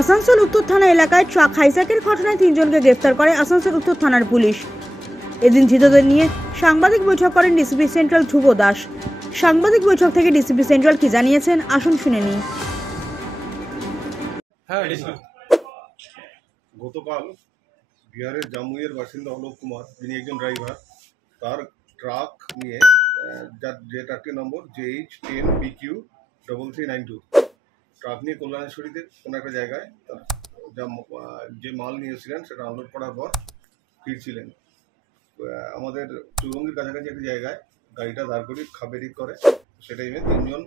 আসানসোল উত্তর থানা এলাকায় ট্রাক হাইজ্যাকের ঘটনায় 3 জনকে গ্রেফতার করে আসানসোল উত্তর থানার পুলিশ। এদিন ধৃতদের নিয়ে সাংবাদিক বৈঠক করেন ডিসিপি সেন্ট্রাল ধ্রুব দাস। সাংবাদিক বৈঠক থেকে ডিসিপি সেন্ট্রাল কি জানিয়েছেন আসুন শুনে নিই। গতকাল বিহারের জামুইয়ের বাসিন্দা অলোক কুমার, যিনি একজন ড্রাইভার, তার ট্রাক নিয়ে যে ট্রাকটির নম্বর JH10BQ3392 ট্রাক নিয়ে কল্যাণেশ্বরীতে কোনো একটা জায়গায় তার যে মাল নিয়েছিলেন সেটা আনলোড করার পর ফিরছিলেন। আমাদের চৌরঙ্গির কাছাকাছি একটি জায়গায় গাড়িটা দাঁড় করিয়ে খাবেরিক করে। সেটা টাইমে 3 জন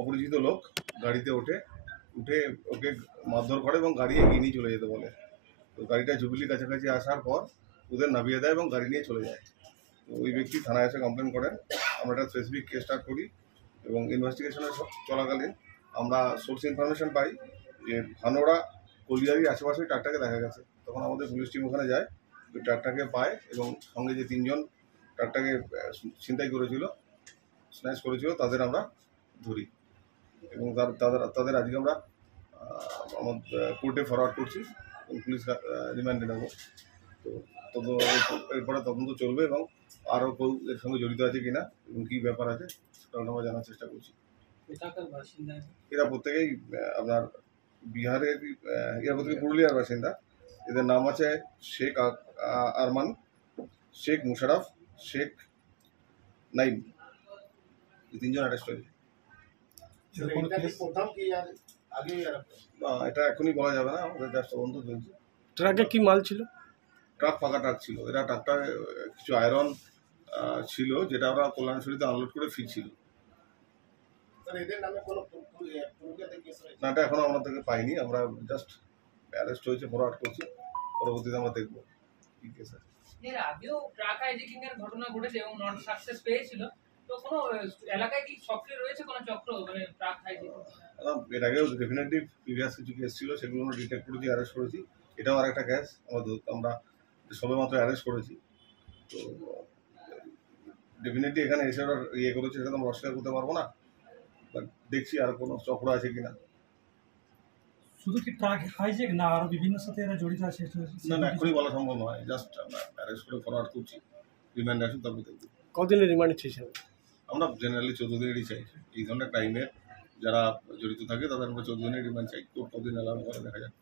অপরিচিত লোক গাড়িতে উঠে ওকে মারধর করে এবং গাড়ি এগিয়ে নিয়ে চলে যেতে বলে। তো গাড়িটা জুবিলির কাছাকাছি আসার পর ওদের নামিয়ে দেয় এবং গাড়ি নিয়ে চলে যায়। তো ওই ব্যক্তি থানায় এসে কমপ্লেন করেন। আমরা একটা স্পেসিফিক কেস স্টার্ট করি এবং ইনভেস্টিগেশনের চলাকালীন আমরা সোর্স ইনফরমেশন পাই যে ভানোড়া কলিয়ারির আশেপাশে ট্রাকটাকে দেখা গেছে। তখন আমাদের পুলিশ টিম ওখানে যায়, ওই ট্রাকটাকে পায় এবং সঙ্গে যে 3 জন ট্রাকটাকে ছিনতাই করেছিল, স্ন্যাচ করেছিল, তাদের আমরা ধরি এবং তাদের আজকে আমরা আমাদের কোর্টে ফরওয়ার্ড করছি এবং পুলিশ রিমান্ডে নেব। তো এরপরে তদন্ত চলবে এবং আরও কেউ এর সঙ্গে জড়িত আছে কিনা এবং কী ব্যাপার আছে সেটা আমরা জানার চেষ্টা করছি। এরা প্রত্যেকেই আপনার বিহারের, এরা প্রত্যেকে পুরুলিয়ার বাসিন্দা। এদের নাম আছে শেখ আরমান, শেখ মুশারফ, শেখ নাইম। এই 3 জন অ্যারেস্ট হয়েছে। এটা এখনই বলা যাবে না, আমাদের যা তদন্ত চলছে। ট্রাকে কি মাল ছিল? ট্রাক ফাঁকা ট্রাক ছিল। এরা ট্রাকটা কিছু আয়রন ছিল যেটা ওরা কল্যাণেশ্বরীতে আনলোড করে ফিরছিল। না, এটা এখনো আমরা থেকে পাইনি। আমরা জাস্ট অ্যারেস্ট হয়েছে, ফরওয়ার্ড করছি, পরবর্তীতে আমরা দেখবো কি কেস আছে। এর আগেও ট্রাক হাইজ্যাকিং এর ঘটনা ঘটেছে এবং নট সাকসেস পেয়েছিল। তো কোনো এলাকায় কি সক্রিয় রয়েছে কোনো চক্র, মানে ট্রাক হাইজ্যাকিং? এর আগেও ডেফিনেটলি প্রিভিয়াস কিছু কেস ছিল, সেগুলো আমরা ডিটেক্ট করেছি, অ্যারেস্ট করেছি। এটাও আর একটা কেস আমরা সবেমাত্র অ্যারেস্ট করেছি। তো ডেফিনেটলি এখানে এসে ওরা করেছে, সেটা তো আমরা অস্বীকার করতে পারবো না। বাট দেখছি আর কোনো চক্র আছে কিনা। শুধু কি ট্রাক হাইজ্যাক না আরো বিভিন্ন সাথে এরা জড়িত আছে? না, এখনই বলা সম্ভব নয়। জাস্ট আমরা অ্যারেস্ট করে ফরওয়ার্ড করছি, রিমান্ড আসুন, তারপর দেখব। কদিনের রিমান্ড চেয়েছেন? আমরা জেনারেলি 14 দিনেরই চাই। এই ধরনের ক্রাইমে যারা জড়িত থাকে তাদের আমরা 14 দিনের রিমান্ড চাই। কতদিন অ্যালাউ করে দেখা যাক।